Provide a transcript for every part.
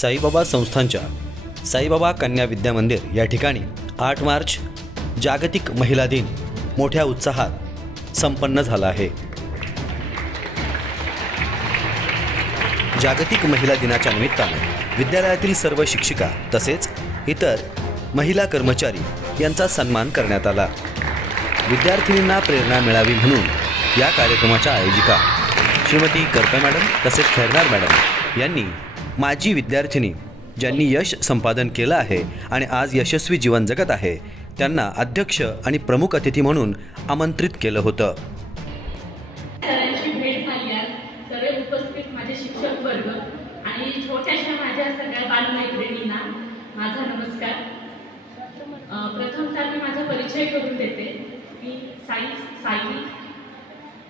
साईबाबा संस्थांच्या साईबाबा कन्या विद्या मंदिर या ठिकाणी आठ मार्च जागतिक महिला दिन मोठ्या उत्साहात संपन्न झाला आहे. जागतिक महिला दिनाच्या निमित्ताने विद्यालयातील सर्व शिक्षिका तसेच इतर महिला कर्मचारी यांचा सन्मान करण्यात आला. विद्यार्थिनींना प्रेरणा मिळावी म्हणून या कार्यक्रमाच्या आयोजिका श्रीमती करपे मॅडम तसेच खैरनार मॅडम यांनी माजी विद्यार्थिनी ज्यांनी यश संपादन केलं आहे आणि आज यशस्वी जीवन जगत आहे त्यांना अध्यक्ष आणि प्रमुख अतिथी म्हणून आमंत्रित केलं होतं. सरांची भेट झाली आज. सर्व उपस्थित माझे शिक्षक वर्ग आणि छोट्याशा माझ्या सगळ्या बालमैत्रिणींना माझा नमस्कार. प्रथमतः मी माझा परिचय करून देते. मी साई साई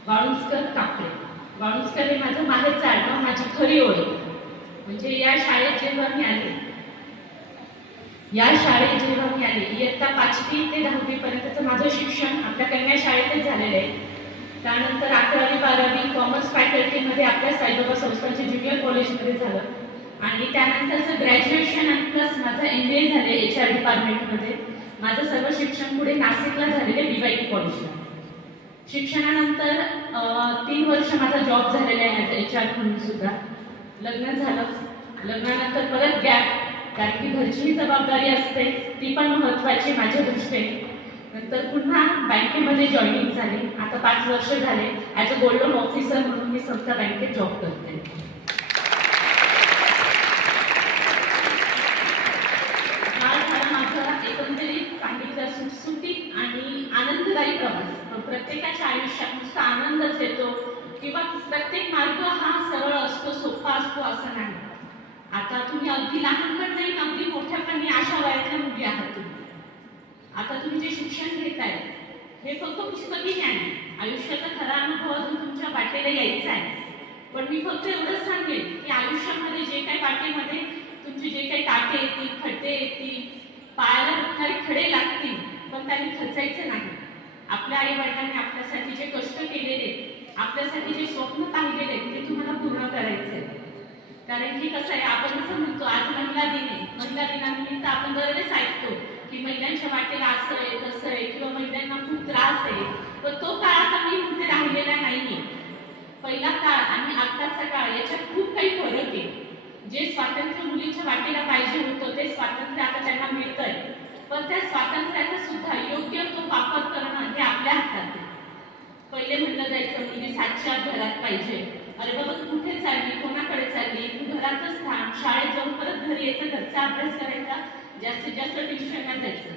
वाळुंजकर कापडे. वाळुंजकर हे माझं माहेरचं आडवा माझी खरी ओळख. म्हणजे या शाळेत जेव्हा मी आले या शाळेत जेव्हा मी आले इयत्ता पाचवी ते दहावीपर्यंतचं माझं शिक्षण आपल्या कन्या शाळेतच झालेलं आहे. त्यानंतर अकरावी बारावी कॉमर्स फॅकल्टीमध्ये आपल्या साईबाबा संस्थांचे ज्युनियर कॉलेजमध्ये झालं. आणि त्यानंतरचं ग्रॅज्युएशन आणि प्लस माझं एम बी ए झाले एच आर डिपार्टमेंटमध्ये. माझं सर्व शिक्षण पुढे नाशिकला झालेले डी वाय टी कॉलेजला शिक्षणानंतर तीन वर्ष माझा जॉब झालेला आहे एच आर म्हणून सुद्धा. लग्न झालं. लग्नानंतर परत गॅप कारण की घरची जबाबदारी असते. ती पण महत्त्वाची माझ्या दृष्टीने. नंतर पुन्हा बँकेमध्ये जॉईनिंग झाली. आता पाच वर्ष झाले. As a gold loan officer म्हणून मी संस्था बँकेत जॉब करते. हा झाला माझा एकंदरीत सांगितलं सुटसुटीत आणि आनंददायी प्रवास. प्रत्येकाच्या आयुष्यात नुसता आनंदच येतो. किंवा प्रत्येक मार्ग हा सरळ असतो सोपा असतो असं नाही. आता तुम्ही अगदी लहान पण नाही अगदी मोठ्या पण नाही अशा वयातल्या मुली आहात तुम्ही. आता तुम्ही जे शिक्षण घेताय हे फक्त पुस्तकी ज्ञान आहे. आयुष्याचा खरा अनुभव अजून तुमच्या वाटेला यायचा आहे. पण मी फक्त एवढंच सांगेन की आयुष्यामध्ये जे काही वाटेमध्ये तुमचे जे काही काटे येतील खड्डे येतील पायाला दुखणारे खडे लागतील पण त्यांनी खचायचं नाही. आपल्या आई वडिलांनी आपल्यासाठी जे कष्ट केलेले आपल्यासाठी जे स्वप्न पाहिलेले ते तुम्हाला पूर्ण करायचे आहे. कारण की कसं आहे आपण असं म्हणतो आज महिला दिन आहे. महिला दिनानिमित्त आपण दरवेळेस ऐकतो की महिलांच्या वाटेला असं आहे तसं आहे किंवा महिलांना खूप त्रास आहे. पण तो काळ आता मी कुठे राहिलेला नाहीये. पहिला काळ आणि आत्ताचा काळ याच्यात खूप काही फरक आहे. जे स्वातंत्र्य मुलींच्या वाटेला पाहिजे होतं ते स्वातंत्र्य आता त्यांना मिळतंय. पण त्या स्वातंत्र्याचा सुद्धा योग्य तो वापर करणं हे आपल्या हातात आहे. पहिले म्हणलं जायचं म्हणजे मुलगी सातशे घरात पाहिजे. अरे बाबा तू कुठे चालली? कोणाकडे चालली? तू घरातच थांब. शाळेत जाऊन परत घरी यायचं घरचा अभ्यास करायचा. जास्तीत जास्त ट्युशनला जायचं.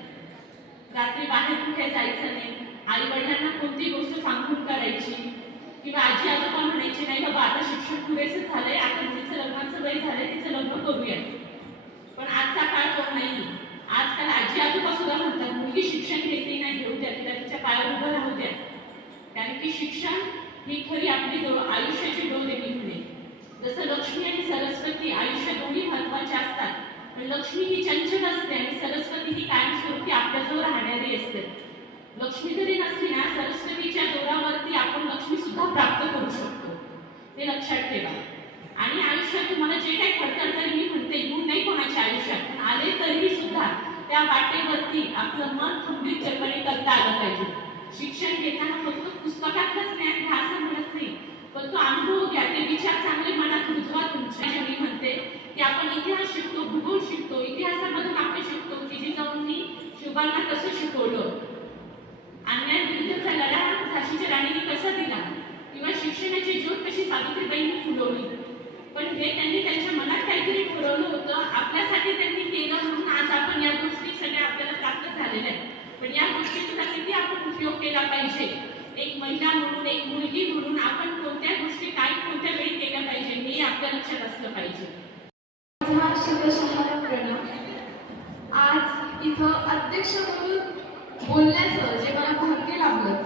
रात्री बाहेर कुठे जायचं नाही. आई वडिलांना कोणती गोष्ट सांगून करायची? किंवा आजी आजोबा म्हणायची नाही बाबा आता शिक्षण पुरेसं झालंय. आता तिचं लग्नाचं वय झालंय. तिचं लग्न करूया. पण आजचा काळ तो नाही. आजकाल आजी आजोबा सुद्धा म्हणतात मुलगी शिक्षण घेतली नाही. घेऊ द्या. तिला तिच्या पायावर उभं राहू द्या. कारण की शिक्षण ही खरी आपली आयुष्याची डोरे आहे मी म्हणे जसं लक्ष्मी आणि सरस्वती आयुष्य दोन्ही महत्त्वाचे असतात पण लक्ष्मी ही चंचल असते आणि सरस्वती ही कायमस्वरूपी आपल्याजवळ राहणारी असते. लक्ष्मी जरी नसली ना सरस्वतीच्या जोरावरती आपण लक्ष्मी सुद्धा प्राप्त करू शकतो. ते लक्षात ठेवा. आणि आयुष्यात तुम्हाला जे काही घडतं तरी मी म्हणते गुण नाही कोणाच्या आयुष्यात. पण आले तरीही सुद्धा त्या वाटेवरती आपलं मन खंबीरपणे करता आलं पाहिजे. शिक्षण घेताना फक्त पुस्तकातलंच ज्ञान घ्या असं म्हणत नाही पण तो अनुभव घ्या ते विचार चांगले मनात रुजवा तुमच्या जे मी म्हणते की आपण इतिहास शिकतो भूगोल शिकतो इतिहासामधून आपण शिकतो की जिजाऊंनी शुभांना कसं शिकवलं अन्याय विरुद्धचा लढा झाशीच्या राणीने कसा दिला किंवा शिक्षणाची ज्योत कशी सावित्रीबाईंनी फुलवली. पण हे त्यांनी त्यांच्या मनात काहीतरी ठरवलं होतं. आपल्यासाठी त्यांनी केलं म्हणून आज आपण या गोष्टी सगळ्या आपल्याला प्राप्त झालेल्या आहेत. पण या गोष्टीचा किती आपण उपयोग केला पाहिजे? एक महिला म्हणून एक मुलगी म्हणून आपण कोणत्या गोष्टी काय कोणत्या वेळी केल्या पाहिजे हे आपल्या लक्षात असलं पाहिजे. आज इथं अध्यक्ष म्हणून बोलण्याचं जे मला भाग्य लागलं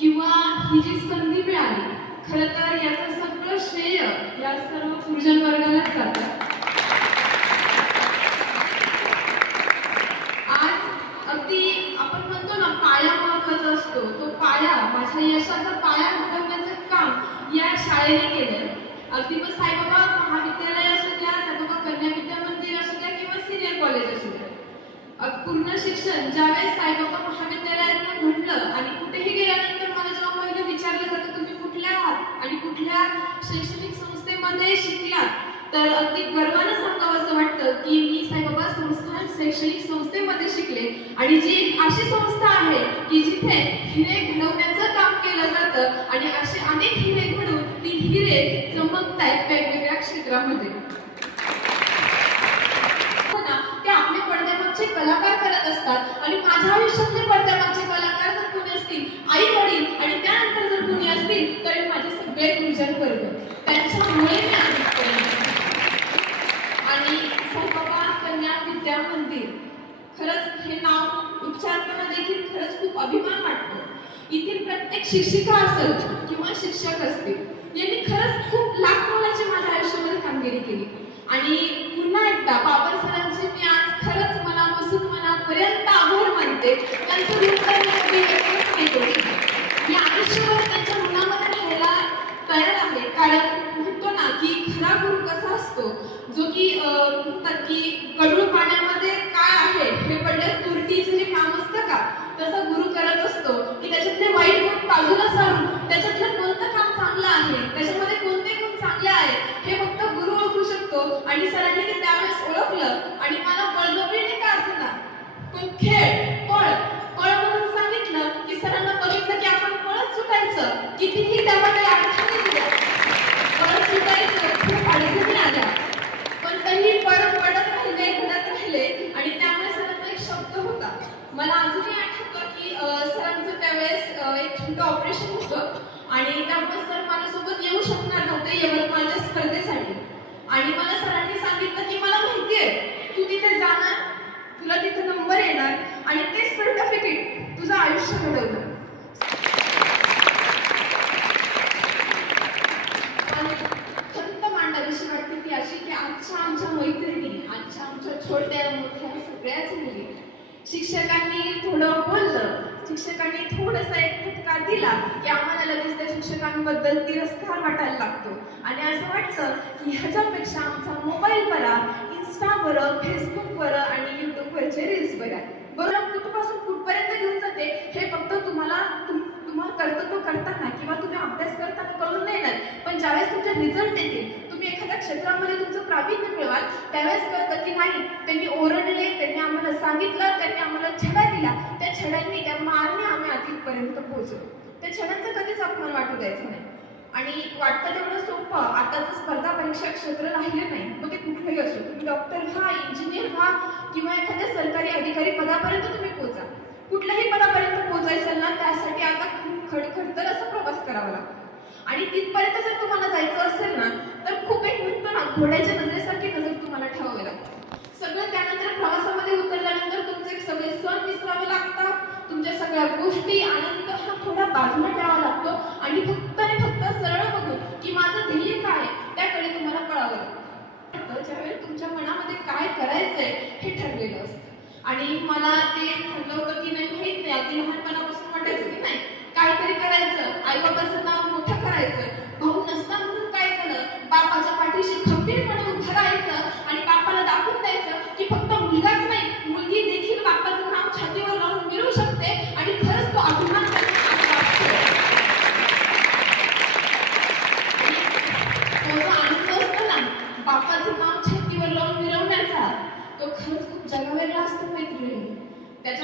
किंवा ही जी संधी मिळाली खरं तर याचं सगळं श्रेय या सर्व गुरुजन वर्गालाच जातं. आज अगदी आपण म्हणतो ना पाया महत्त्वाचा असतो. तो पाया माझ्या यशाचा पाया घडवण्याचं काम या शाळेने केलं अगदी मग साईबाबा महाविद्यालय असू द्या साईबाबा कन्या विद्या मंदिर असू द्या किंवा सिनियर कॉलेज असू द्या. पूर्ण शिक्षण ज्यावेळेस साईबाबा महाविद्यालयात घडलं आणि कुठेही गेल्यानंतर मला जेव्हा पहिलं विचारलं जातं तुम्ही कुठल्या या शैक्षणिक संस्थेमध्ये शिकलात तर अगदी गर्वानं सांगावं असं वाटतं की मी साईबाबा संस्थान शैक्षणिक संस्थेमध्ये शिकले. आणि जी एक अशी संस्था आहे की जिथे हिरे घडवण्याचं काम केलं जातं आणि असे अनेक हिरे घडून ती हिरे चमकतायत वेगवेगळ्या क्षेत्रामध्ये. हो ना, ते आपले पडद्यामागचे कलाकार करत असतात आणि माझ्या आयुष्यातले पडद्यामागचे कलाकार जर कोणी असतील आई वडील आणि त्यानंतर जर कोणी असतील तर हे माझे सगळे गुरुजन वर्ग त्यांच्यामुळे मी आणि साईबाबा कन्या विद्या मंदिर खरंच हे नाव उच्चारताना देखील खरंच खूप अभिमान वाटतो. येथील प्रत्येक शिक्षिका असेल किंवा शिक्षक असतील यांनी खरंच खूप लाख मोलाची माझ्या आयुष्यामध्ये कामगिरी केली. आणि पुन्हा एकदा बाबर सरांचे मी आज खरंच मनापासून मनापर्यंत आभार मानते. त्यांचं रूप मी कधी व्यक्तच नाही करू आयुष्यभर त्यांच्या मनामध्ये राहायला तयार आहे. कारण खरा गुरु कसा असतो? जो की म्हणतात की गडूळ पाण्यामध्ये काय आहे? हे पडल्यात तुरटीचं जे काम असतं का? तसं गुरु करत असतो. की त्याच्यातले वाईट गुण बाजूला सारून त्याच्यातलं कोणतं काम चांगलं आहे? त्याच्यामध्ये कोणते गुण चांगले आहेत? हे फक्त गुरु ओळखू शकतो. आणि सरांनी ते त्यावेळेस ओळखलं. आणि मला बळजबरीने का असं ना? पण खेळ पळ पळ म्हणून सांगितलं की सरांना बघितलं की आपण पळत सुटायचं कितीही त्यामध्ये अडचणी दिल्या पळत सुटायचं खूप अडचणी आल्या पण तरी पळत पडत राहिले घडत राहिले आणि त्यामुळे सरांचा एक शब्द होता मला अजूनही आठवतं की अं, सरांचं त्यावेळेस अं, एक छोटं ऑपरेशन होतं आणि त्यामुळे सर माझ्यासोबत येऊ शकणार नव्हते यवतमाळच्या स्पर्धेसाठी आणि मला सरांनी सांगितलं की मला माहिती आहे तू तिथे जाणार तुला तिथे नंबर येणार आणि ते सर्टिफिकेट तुझं आयुष्य घडवलं. आणि खंत मांडावीशी वाटते ती अशी की आजच्या आमच्या मैत्रिणी आजच्या आमच्या छोट्या मोठ्या सगळ्याच मुली. शिक्षकांनी थोडं बोललं शिक्षकांनी थोडासा एक फटका दिला की आम्हाला लगेच त्या शिक्षकांबद्दल तिरस्कार वाटायला लागतो. आणि असं वाटतं की ह्याच्यापेक्षा आमचा मोबाईल बरा इन्स्टा बरं फेसबुक बरं आणि युट्यूबवरचे रील्स बघा. बरं कुठपासून कुठपर्यंत घेऊन जाते हे फक्त तुम्हाला तुम- तुम्हाला कर्तव्य करताना किंवा तुम्ही अभ्यास करताना कळून नाही येणार पण ज्यावेळेस तुमचे रिझल्ट येतील तुम्ही एखाद्या क्षेत्रामध्ये तुमचं प्रावीण्य मिळवाल त्यावेळेस कळतं की नाही त्यांनी ओरडले त्यांनी आम्हाला सांगितलं त्यांनी आम्हाला छडा दिला. त्या छड्यांनी त्या मारने आम्ही आधीपर्यंत पोहोचलो. त्या छड्यांचा कधीच अपमान वाटू द्यायचा नाही. आणि वाटतं तेवढं सोपं. आताचं स्पर्धा परीक्षा क्षेत्र राहिलं नाही. मग ते कुठलंही असो. तुम्ही डॉक्टर व्हा इंजिनियर व्हा किंवा एखाद्या सरकारी अधिकारी पदापर्यंत तुम्ही पोहोचा. कुठल्याही पदापर्यंत पोहोचायचं ना त्यासाठी आता खूप खडखडतर असा प्रवास करावा लागतो. आणि तिथपर्यंत जर तुम्हाला जायचं असेल ना तर खूप एक म्हणतो ना घोड्याच्या नजरेसारखी नजर तुम्हाला ठेवावी लागते. सगळं त्यानंतर प्रवासामध्ये उतरल्यानंतर तुमचे सगळे सण विसरावे लागतात. तुमच्या सगळ्या गोष्टी आनंद हा थोडा बाजूला ठेवावा लागतो. आणि फक्त आणि फक्त सरळ बघून की माझं ध्येय काय त्याकडे तुम्हाला कळावं. लागतं वेळेस तुमच्या मनामध्ये काय करायचंय हे ठरलेलं असतं. आणि मला ते ठरलं होतं की नाही माहीत नाही अगदी लहानपणापासून वाटायचं की नाही काहीतरी करायचं आई बाबाचं नाव मोठं करायचं भाऊ